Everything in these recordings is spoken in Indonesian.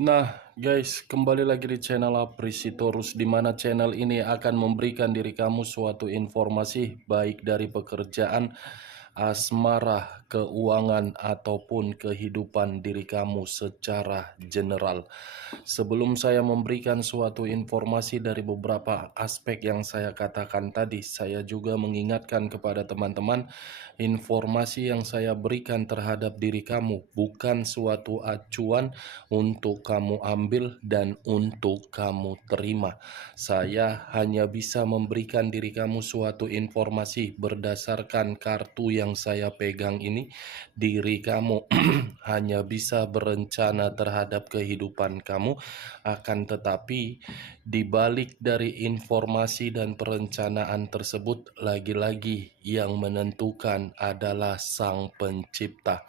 Nah, guys, kembali lagi di channel Aprisitorus, di mana channel ini akan memberikan diri kamu suatu informasi baik dari pekerjaan, asmara, keuangan, ataupun kehidupan diri kamu secara general. Sebelum saya memberikan suatu informasi dari beberapa aspek yang saya katakan tadi, saya juga mengingatkan kepada teman-teman, informasi yang saya berikan terhadap diri kamu bukan suatu acuan untuk kamu ambil dan untuk kamu terima. Saya hanya bisa memberikan diri kamu suatu informasi berdasarkan kartu yang saya pegang ini. Diri kamu hanya bisa berencana terhadap kehidupan kamu, akan tetapi di balik dari informasi dan perencanaan tersebut, lagi-lagi yang menentukan adalah Sang Pencipta.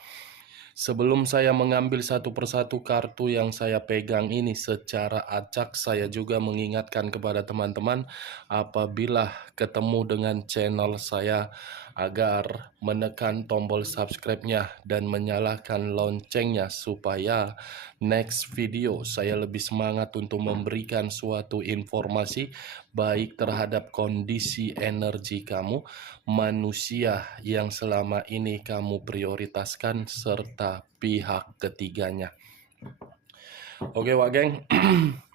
Sebelum saya mengambil satu persatu kartu yang saya pegang ini secara acak, saya juga mengingatkan kepada teman-teman apabila ketemu dengan channel saya agar menekan tombol subscribe-nya dan menyalakan loncengnya supaya next video saya lebih semangat untuk memberikan suatu informasi baik terhadap kondisi energi kamu, manusia yang selama ini kamu prioritaskan, serta pihak ketiganya. Oke Wak Geng,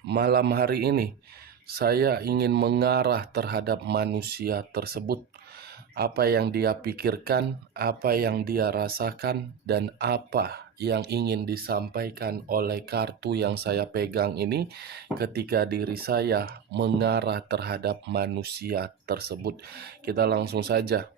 malam hari ini saya ingin mengarah terhadap manusia tersebut. Apa yang dia pikirkan, apa yang dia rasakan, dan apa yang ingin disampaikan oleh kartu yang saya pegang ini ketika diri saya mengarah terhadap manusia tersebut. Kita langsung saja.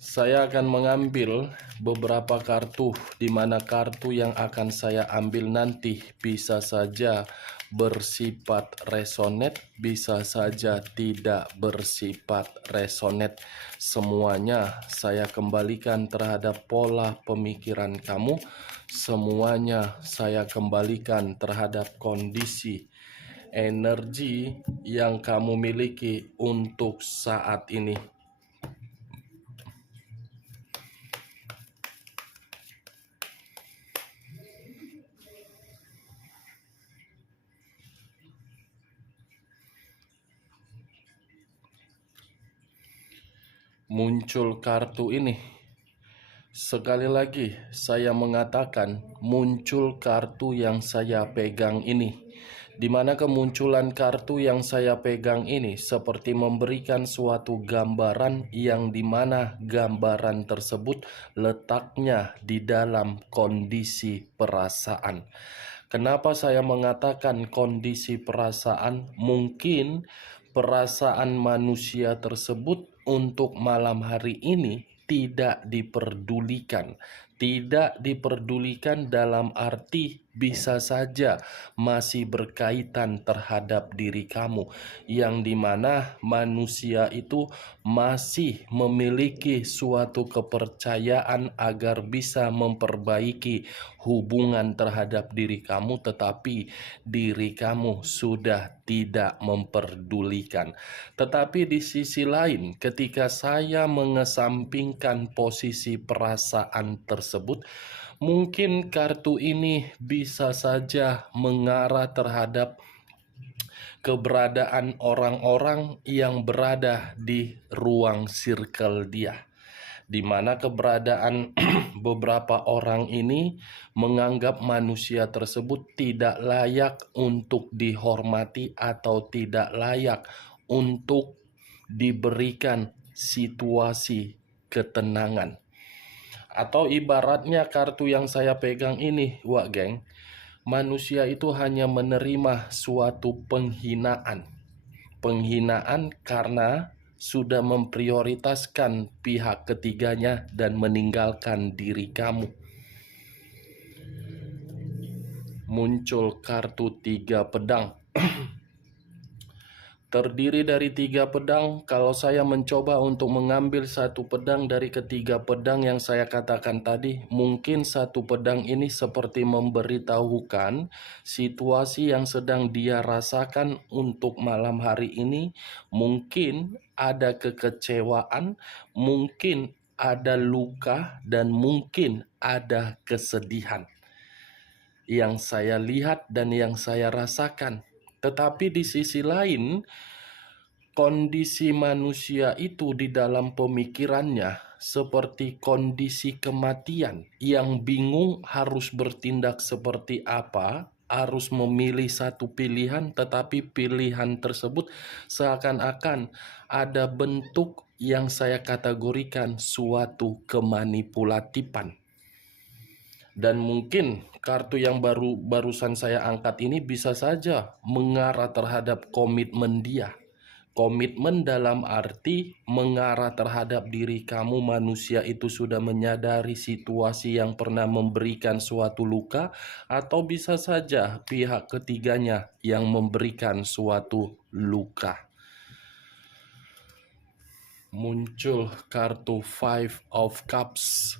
Saya akan mengambil beberapa kartu, di mana kartu yang akan saya ambil nanti bisa saja bersifat resonate, bisa saja tidak bersifat resonate. Semuanya saya kembalikan terhadap pola pemikiran kamu. Semuanya saya kembalikan terhadap kondisi energi yang kamu miliki untuk saat ini. Muncul kartu ini. Sekali lagi saya mengatakan muncul kartu yang saya pegang ini, di mana kemunculan kartu yang saya pegang ini seperti memberikan suatu gambaran yang dimana gambaran tersebut letaknya di dalam kondisi perasaan. Kenapa saya mengatakan kondisi perasaan? Mungkin perasaan manusia tersebut untuk malam hari ini tidak diperdulikan. Tidak diperdulikan dalam arti bisa saja masih berkaitan terhadap diri kamu, yang dimana manusia itu masih memiliki suatu kepercayaan agar bisa memperbaiki hubungan terhadap diri kamu, tetapi diri kamu sudah tidak memperdulikan. Tetapi di sisi lain, ketika saya mengesampingkan posisi perasaan tersebut, mungkin kartu ini bisa saja mengarah terhadap keberadaan orang-orang yang berada di ruang circle dia, di mana keberadaan beberapa orang ini menganggap manusia tersebut tidak layak untuk dihormati atau tidak layak untuk diberikan situasi ketenangan. Atau ibaratnya kartu yang saya pegang ini, Wak Geng, manusia itu hanya menerima suatu penghinaan. Penghinaan karena sudah memprioritaskan pihak ketiganya dan meninggalkan diri kamu. Muncul kartu 3 pedang. Terdiri dari 3 pedang. Kalau saya mencoba untuk mengambil satu pedang dari ketiga pedang yang saya katakan tadi, mungkin satu pedang ini seperti memberitahukan situasi yang sedang dia rasakan untuk malam hari ini. Mungkin ada kekecewaan, mungkin ada luka, dan mungkin ada kesedihan. yang saya lihat dan yang saya rasakan. Tetapi di sisi lain, kondisi manusia itu di dalam pemikirannya seperti kondisi kematian yang bingung harus bertindak seperti apa, harus memilih satu pilihan, tetapi pilihan tersebut seakan-akan ada bentuk yang saya kategorikan suatu kemanipulatifan. Dan mungkin kartu yang barusan saya angkat ini bisa saja mengarah terhadap komitmen dia. Komitmen dalam arti mengarah terhadap diri kamu, manusia itu sudah menyadari situasi yang pernah memberikan suatu luka, atau bisa saja pihak ketiganya yang memberikan suatu luka. Muncul kartu Five of Cups,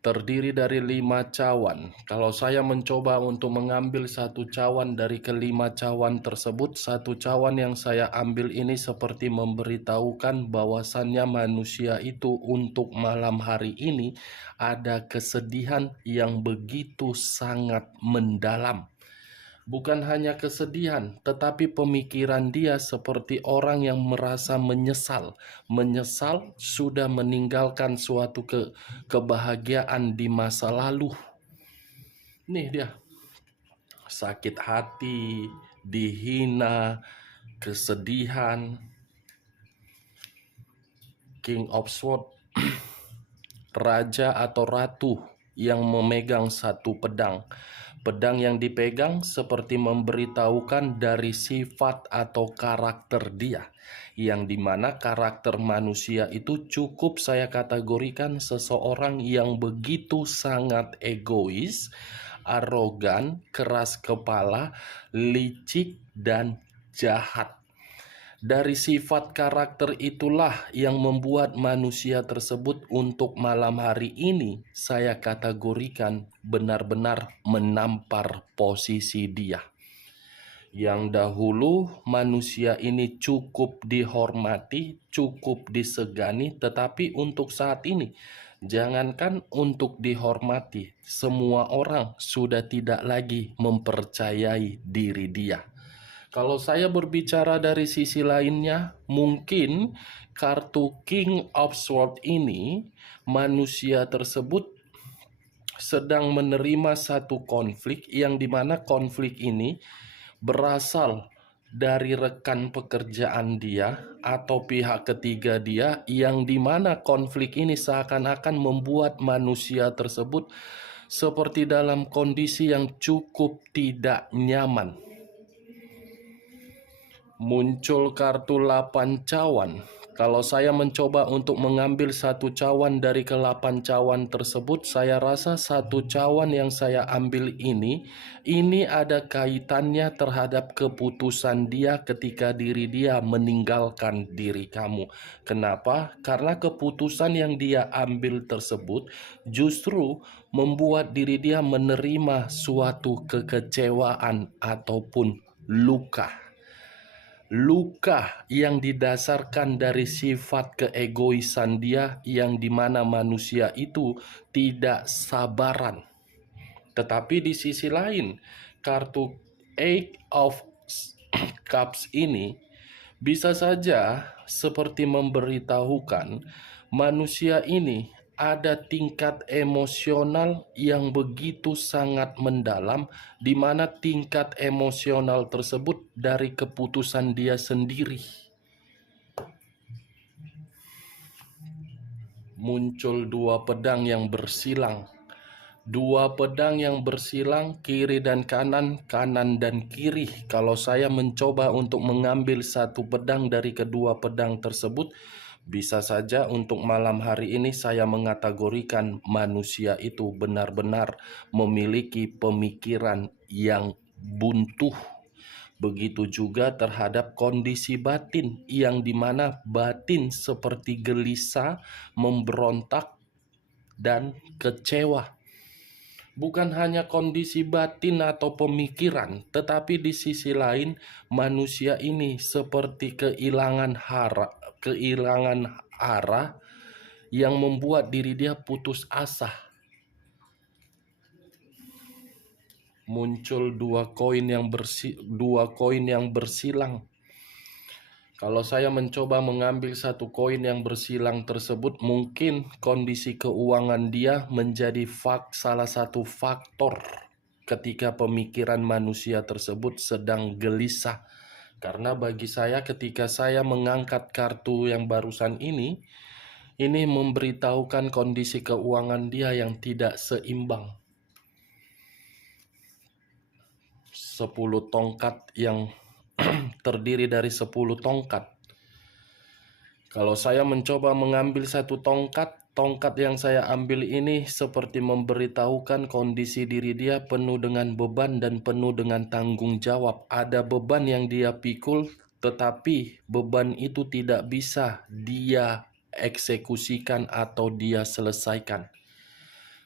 terdiri dari 5 cawan. Kalau saya mencoba untuk mengambil satu cawan dari kelima cawan tersebut, satu cawan yang saya ambil ini seperti memberitahukan bahwasannya manusia itu untuk malam hari ini ada kesedihan yang begitu sangat mendalam. Bukan hanya kesedihan, tetapi pemikiran dia seperti orang yang merasa menyesal. Menyesal sudah meninggalkan suatu kebahagiaan di masa lalu. Nih dia, sakit hati, dihina, kesedihan. King of Swords, raja atau ratu yang memegang satu pedang. Pedang yang dipegang seperti memberitahukan dari sifat atau karakter dia, yang dimana karakter manusia itu cukup saya kategorikan seseorang yang begitu sangat egois, arogan, keras kepala, licik, dan jahat. Dari sifat karakter itulah yang membuat manusia tersebut untuk malam hari ini saya kategorikan benar-benar menampar posisi dia. Yang dahulu manusia ini cukup dihormati, cukup disegani, tetapi untuk saat ini jangankan untuk dihormati, semua orang sudah tidak lagi mempercayai diri dia. Kalau saya berbicara dari sisi lainnya, mungkin kartu King of Swords ini, manusia tersebut sedang menerima satu konflik yang dimana konflik ini berasal dari rekan pekerjaan dia atau pihak ketiga dia, yang dimana konflik ini seakan-akan membuat manusia tersebut seperti dalam kondisi yang cukup tidak nyaman. Muncul kartu 8 cawan. Kalau saya mencoba untuk mengambil satu cawan dari ke-8 cawan tersebut, saya rasa satu cawan yang saya ambil ini ada kaitannya terhadap keputusan dia ketika diri dia meninggalkan diri kamu. Kenapa? Karena keputusan yang dia ambil tersebut justru membuat diri dia menerima suatu kekecewaan ataupun luka. Luka yang didasarkan dari sifat keegoisan dia, yang dimana manusia itu tidak sabaran. Tetapi di sisi lain, kartu Eight of Cups ini bisa saja seperti memberitahukan manusia ini ada tingkat emosional yang begitu sangat mendalam, di mana tingkat emosional tersebut dari keputusan dia sendiri. Muncul 2 pedang yang bersilang. 2 pedang yang bersilang, kiri dan kanan, kanan dan kiri. Kalau saya mencoba untuk mengambil satu pedang dari kedua pedang tersebut, bisa saja untuk malam hari ini saya mengategorikan manusia itu benar-benar memiliki pemikiran yang buntu. Begitu juga terhadap kondisi batin, yang dimana batin seperti gelisah, memberontak, dan kecewa. Bukan hanya kondisi batin atau pemikiran, tetapi di sisi lain manusia ini seperti kehilangan arah yang membuat diri dia putus asa. muncul dua koin yang bersilang. Kalau saya mencoba mengambil satu koin yang bersilang tersebut, mungkin kondisi keuangan dia menjadi salah satu faktor ketika pemikiran manusia tersebut sedang gelisah. Karena bagi saya ketika saya mengangkat kartu yang barusan ini memberitahukan kondisi keuangan dia yang tidak seimbang. 10 tongkat yang terdiri dari 10 tongkat. Kalau saya mencoba mengambil satu tongkat yang saya ambil ini seperti memberitahukan kondisi diri dia penuh dengan beban dan penuh dengan tanggung jawab. Ada beban yang dia pikul, tetapi beban itu tidak bisa dia eksekusikan atau dia selesaikan.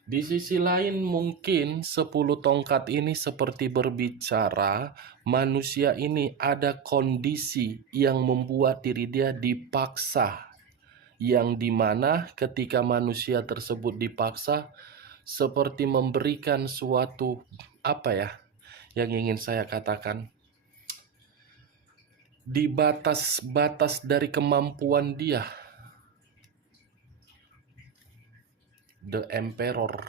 Di sisi lain mungkin 10 tongkat ini seperti berbicara, manusia ini ada kondisi yang membuat diri dia dipaksa. Yang dimana ketika manusia tersebut dipaksa, seperti memberikan suatu, yang ingin saya katakan, di batas dari kemampuan dia. The Emperor,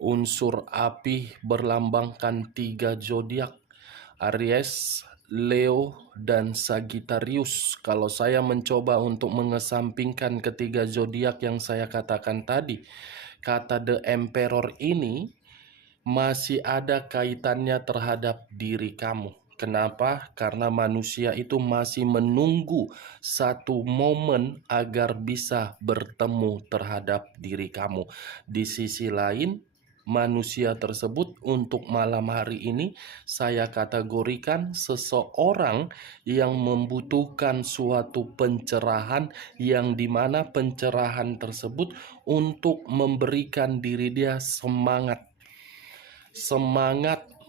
unsur api berlambangkan 3 zodiak, Aries, Leo, dan Sagittarius. Kalau saya mencoba untuk mengesampingkan ketiga zodiak yang saya katakan tadi, kata The Emperor ini masih ada kaitannya terhadap diri kamu. Kenapa? Karena manusia itu masih menunggu satu momen agar bisa bertemu terhadap diri kamu. Di sisi lain, manusia tersebut untuk malam hari ini saya kategorikan seseorang yang membutuhkan suatu pencerahan, yang dimana pencerahan tersebut untuk memberikan diri dia semangat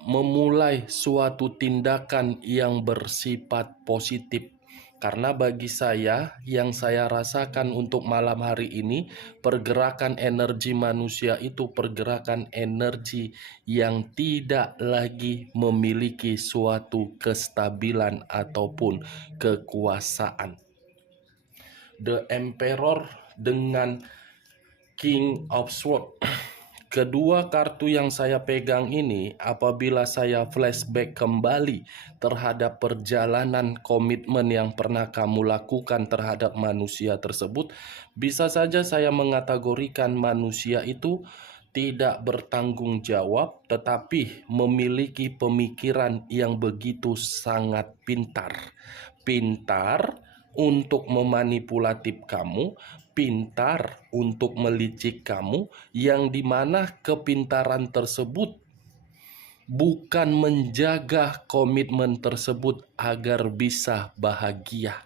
memulai suatu tindakan yang bersifat positif. Karena bagi saya, yang saya rasakan untuk malam hari ini, pergerakan energi manusia itu pergerakan energi yang tidak lagi memiliki suatu kestabilan ataupun kekuasaan. The Emperor dengan King of Swords. Kedua kartu yang saya pegang ini, apabila saya flashback kembali terhadap perjalanan komitmen yang pernah kamu lakukan terhadap manusia tersebut, bisa saja saya mengategorikan manusia itu tidak bertanggung jawab, tetapi memiliki pemikiran yang begitu sangat pintar. Pintar untuk memanipulatif kamu, pintar untuk melicik kamu, yang dimana kepintaran tersebut bukan menjaga komitmen tersebut agar bisa bahagia.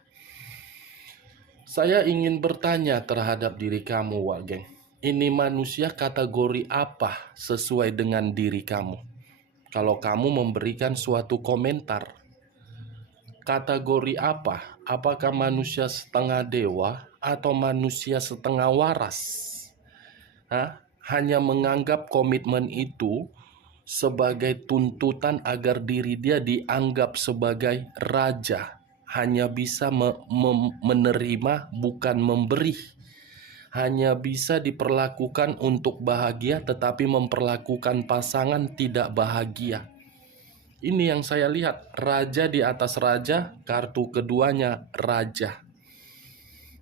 Saya ingin bertanya terhadap diri kamu, Wak Geng. Ini manusia kategori apa sesuai dengan diri kamu? Kalau kamu memberikan suatu komentar, kategori apa? Apakah manusia setengah dewa atau manusia setengah waras? Hanya menganggap komitmen itu sebagai tuntutan agar diri dia dianggap sebagai raja. Hanya bisa menerima, bukan memberi. Hanya bisa diperlakukan untuk bahagia, tetapi memperlakukan pasangan tidak bahagia. Ini yang saya lihat, raja di atas raja, kartu keduanya raja.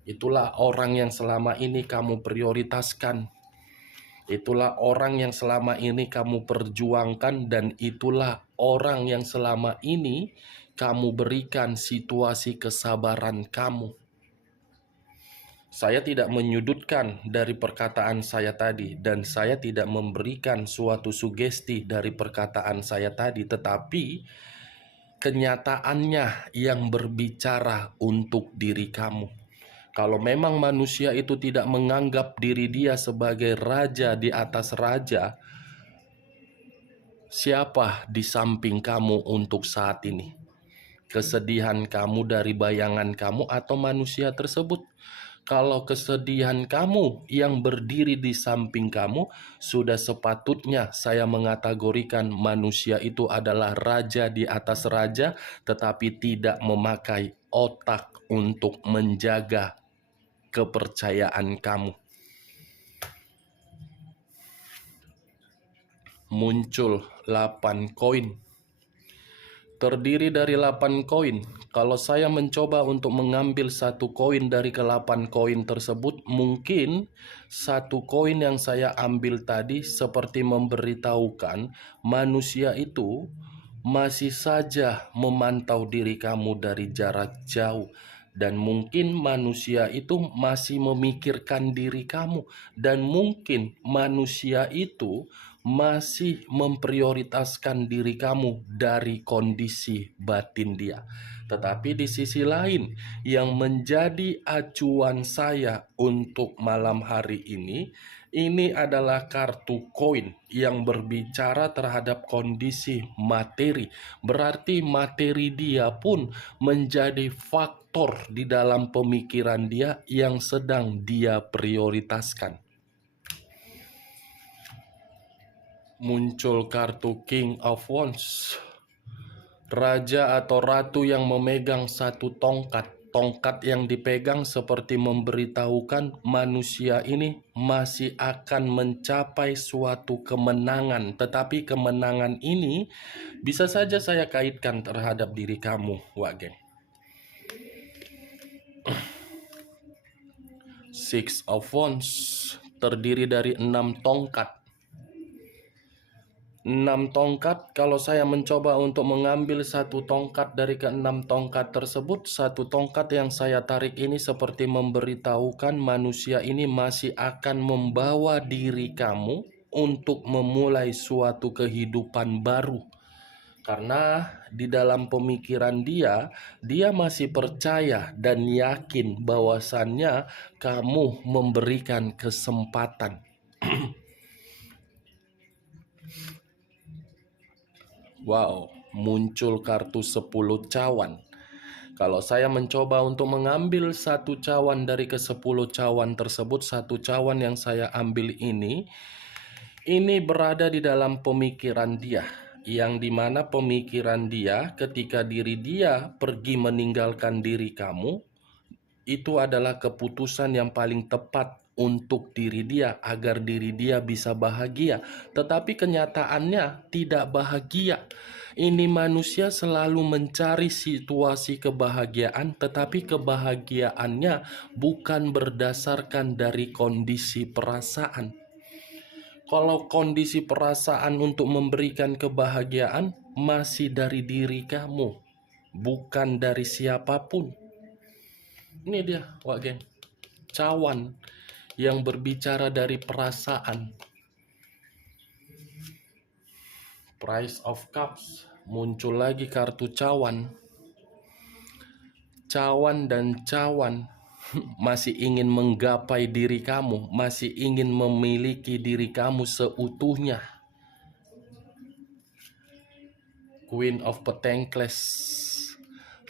Itulah orang yang selama ini kamu prioritaskan. Itulah orang yang selama ini kamu perjuangkan, dan itulah orang yang selama ini kamu berikan situasi kesabaran kamu. Saya tidak menyudutkan dari perkataan saya tadi, dan saya tidak memberikan suatu sugesti dari perkataan saya tadi, tetapi kenyataannya yang berbicara untuk diri kamu. Kalau memang manusia itu tidak menganggap diri dia sebagai raja di atas raja, siapa di samping kamu untuk saat ini? Kesedihan kamu dari bayangan kamu atau manusia tersebut? Kalau kesedihan kamu yang berdiri di samping kamu, sudah sepatutnya saya mengategorikan manusia itu adalah raja di atas raja, tetapi tidak memakai otak untuk menjaga kepercayaan kamu. Muncul 8 koin. Terdiri dari 8 koin. Kalau saya mencoba untuk mengambil satu koin dari ke-8 koin tersebut, mungkin satu koin yang saya ambil tadi seperti memberitahukan manusia itu masih saja memantau diri kamu dari jarak jauh. Dan mungkin manusia itu masih memikirkan diri kamu. Dan mungkin manusia itu masih memprioritaskan diri kamu dari kondisi batin dia. Tetapi di sisi lain, yang menjadi acuan saya untuk malam hari ini adalah kartu koin yang berbicara terhadap kondisi materi. Berarti materi dia pun menjadi faktor di dalam pemikiran dia yang sedang dia prioritaskan. Muncul kartu King of Wands. Raja atau ratu yang memegang satu tongkat. Tongkat yang dipegang seperti memberitahukan manusia ini masih akan mencapai suatu kemenangan. Tetapi kemenangan ini bisa saja saya kaitkan terhadap diri kamu, Wak Geng. Six of Wands terdiri dari 6 tongkat. 6 tongkat, kalau saya mencoba untuk mengambil satu tongkat dari ke-6 tongkat tersebut, satu tongkat yang saya tarik ini seperti memberitahukan manusia ini masih akan membawa diri kamu untuk memulai suatu kehidupan baru. Karena di dalam pemikiran dia masih percaya dan yakin bahwasannya kamu memberikan kesempatan. Wow, muncul kartu 10 cawan. Kalau saya mencoba untuk mengambil satu cawan dari ke-10 cawan tersebut, satu cawan yang saya ambil ini berada di dalam pemikiran dia. Yang dimana pemikiran dia ketika diri dia pergi meninggalkan diri kamu, itu adalah keputusan yang paling tepat untuk diri dia agar diri dia bisa bahagia. Tetapi kenyataannya tidak bahagia. Ini manusia selalu mencari situasi kebahagiaan, tetapi kebahagiaannya bukan berdasarkan dari kondisi perasaan. Kalau kondisi perasaan untuk memberikan kebahagiaan masih dari diri kamu, bukan dari siapapun. Ini dia, Wak Geng. Cawan yang berbicara dari perasaan. Price of Cups. Muncul lagi kartu cawan. Cawan dan cawan masih ingin menggapai diri kamu, masih ingin memiliki diri kamu seutuhnya. Queen of Pentacles.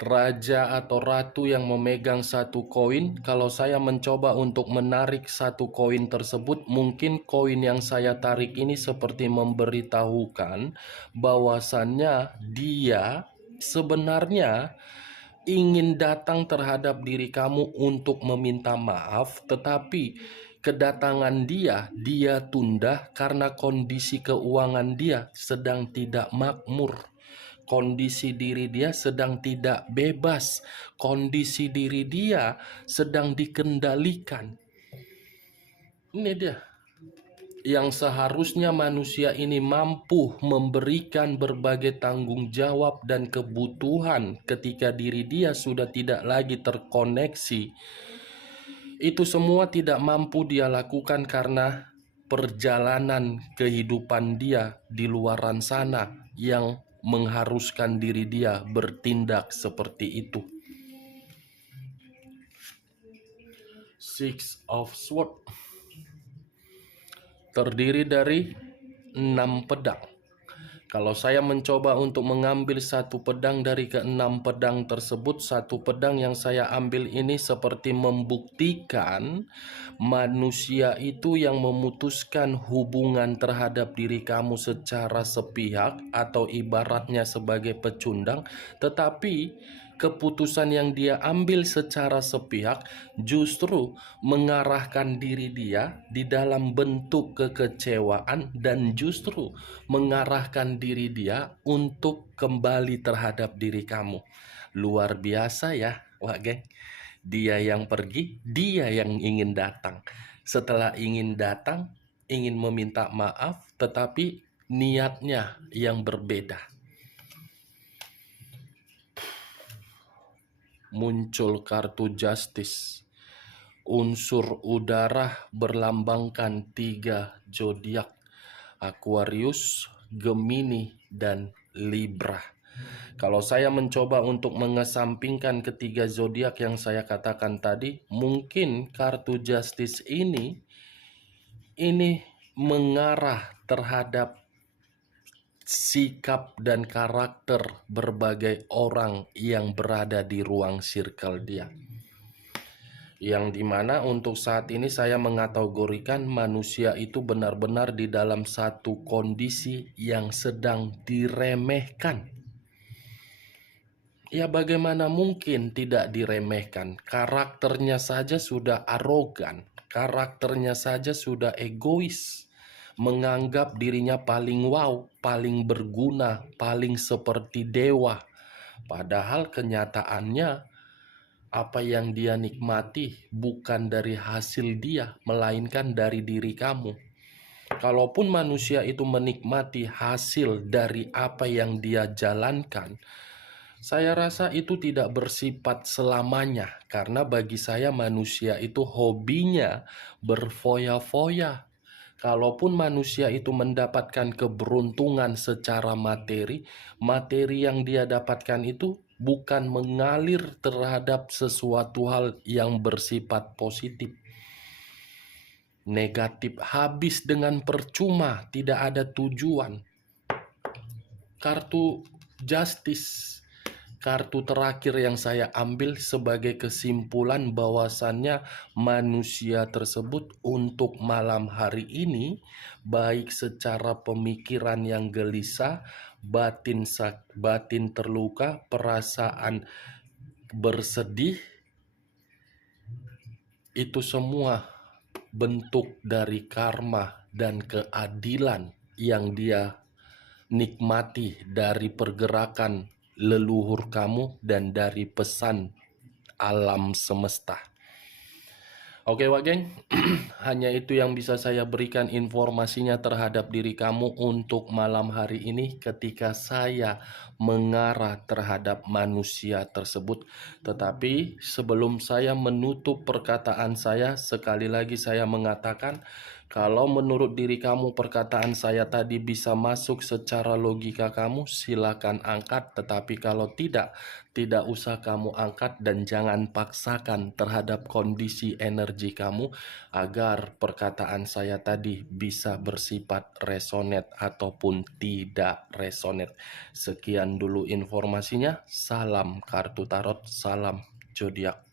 Raja atau ratu yang memegang satu koin. Kalau saya mencoba untuk menarik satu koin tersebut, mungkin koin yang saya tarik ini seperti memberitahukan bahwasannya dia sebenarnya ingin datang terhadap diri kamu untuk meminta maaf, tetapi kedatangan dia tunda karena kondisi keuangan dia sedang tidak makmur. Kondisi diri dia sedang tidak bebas. Kondisi diri dia sedang dikendalikan. Ini dia. Yang seharusnya manusia ini mampu memberikan berbagai tanggung jawab dan kebutuhan ketika diri dia sudah tidak lagi terkoneksi. Itu semua tidak mampu dia lakukan karena perjalanan kehidupan dia di luaran sana yang mengharuskan diri dia bertindak seperti itu. Six of Swords terdiri dari 6 pedang. Kalau saya mencoba untuk mengambil satu pedang dari keenam pedang tersebut, satu pedang yang saya ambil ini seperti membuktikan manusia itu yang memutuskan hubungan terhadap diri kamu secara sepihak atau ibaratnya sebagai pecundang, tetapi keputusan yang dia ambil secara sepihak justru mengarahkan diri dia di dalam bentuk kekecewaan dan justru mengarahkan diri dia untuk kembali terhadap diri kamu. Luar biasa ya, Wak Geng. Dia yang pergi, dia yang ingin datang. Setelah ingin datang, ingin meminta maaf, tetapi niatnya yang berbeda. Muncul kartu Justice. Unsur udara berlambangkan 3 zodiak: Aquarius, Gemini, dan Libra. Kalau saya mencoba untuk mengesampingkan ketiga zodiak yang saya katakan tadi, mungkin kartu Justice ini mengarah terhadap sikap dan karakter berbagai orang yang berada di ruang circle dia. Yang dimana untuk saat ini saya mengategorikan manusia itu benar-benar di dalam satu kondisi yang sedang diremehkan. Ya bagaimana mungkin tidak diremehkan? Karakternya saja sudah arogan, karakternya saja sudah egois, menganggap dirinya paling wow, paling berguna, paling seperti dewa. Padahal kenyataannya apa yang dia nikmati bukan dari hasil dia, melainkan dari diri kamu. Kalaupun manusia itu menikmati hasil dari apa yang dia jalankan, saya rasa itu tidak bersifat selamanya, karena bagi saya manusia itu hobinya berfoya-foya. Kalaupun manusia itu mendapatkan keberuntungan secara materi, materi yang dia dapatkan itu bukan mengalir terhadap sesuatu hal yang bersifat positif. Negatif, habis dengan percuma, tidak ada tujuan. Kartu Justice, kartu terakhir yang saya ambil sebagai kesimpulan bahwasannya manusia tersebut untuk malam hari ini, baik secara pemikiran yang gelisah, batin terluka, perasaan bersedih, itu semua bentuk dari karma dan keadilan yang dia nikmati dari pergerakan leluhur kamu dan dari pesan alam semesta. Oke Wak Geng, hanya itu yang bisa saya berikan informasinya terhadap diri kamu untuk malam hari ini ketika saya mengarah terhadap manusia tersebut. Tetapi sebelum saya menutup perkataan saya, sekali lagi saya mengatakan, kalau menurut diri kamu perkataan saya tadi bisa masuk secara logika kamu, silakan angkat. Tetapi kalau tidak usah kamu angkat dan jangan paksakan terhadap kondisi energi kamu agar perkataan saya tadi bisa bersifat resonate ataupun tidak resonate. Sekian dulu informasinya. Salam kartu tarot, salam zodiak.